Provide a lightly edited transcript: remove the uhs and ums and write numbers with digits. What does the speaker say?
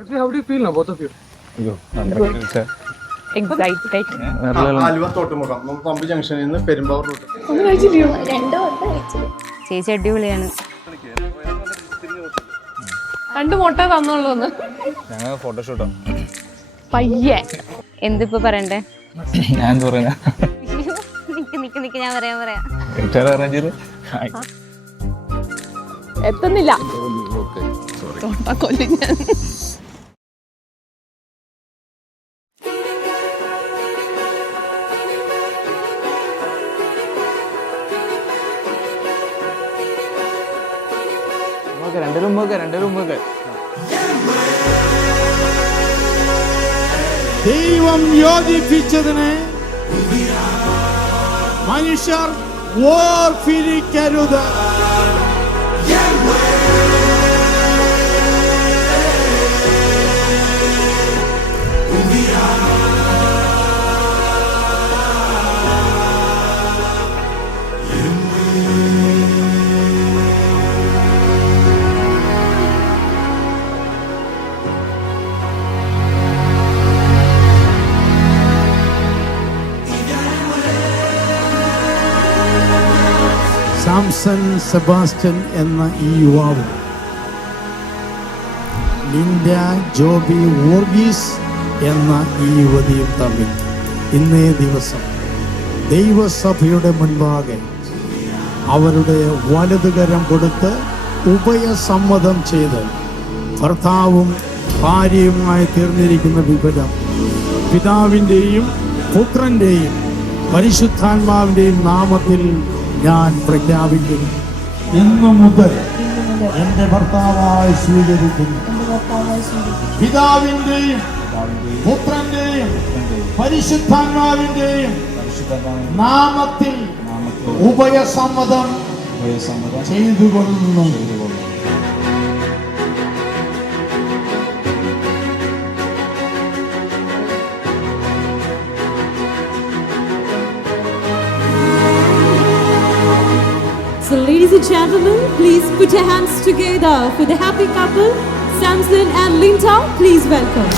Actually, how do you feel now, both of you? Excited. Aluva Thottumukham pump ജംഗ്ഷനിൽ നിന്ന് Perumbavoor root. ചേച്ചി അടിപൊളിയാണ്. 2 മുട്ട തന്നോളൂന്ന്. ഞങ്ങൾ ഫോട്ടോഷൂട്ടോ പയ്യെ എന്തിപ്പോ പറയണ്ടേ? ഞാൻ എന്താ പറയാ നിക്ക് ഞാൻ പറയാം. അറേഞ്ച് ചെയ്ത് എത്തുന്നില്ല. കൊല്ലി ഞാൻ. രണ്ടു മുമ്പൊക്കെ ദൈവം യോജിപ്പിച്ചതിനെ മനുഷ്യർ ഓർത്തിരിക്കരുത്. സാംസൺ സെബാസ്റ്റ്യൻ എന്ന ഈ യുവാവും ലിൻഡ ജോബി വോർഗീസ് എന്ന ഈ യുവതിയും തമ്മിൽ ഇന്നേ ദിവസം ദൈവസഭയുടെ മുൻപാകെ അവരുടെ വലതുകരം കൊടുത്ത് ഉഭയസമ്മതം ചെയ്ത് ഭർത്താവും ഭാര്യയുമായി തീർന്നിരിക്കുന്ന വിവരം പിതാവിൻ്റെയും പുത്രൻ്റെയും പരിശുദ്ധാത്മാവിൻ്റെയും നാമത്തിൽ ഞാൻ പ്രഖ്യാപിക്കുന്നു. ഇന്നു മുതൽ എന്റെ ഭർത്താവായി സ്വീകരിക്കുന്നു. പിതാവിന്റെയും പുത്രന്റെയും പരിശുദ്ധാത്മാവിന്റെയും നാമത്തിൽ ഉഭയസമ്മതം ചെയ്തുകൊള്ളുന്നു. So ladies and gentlemen, please put your hands together for the happy couple, Samson and Linda. Please welcome.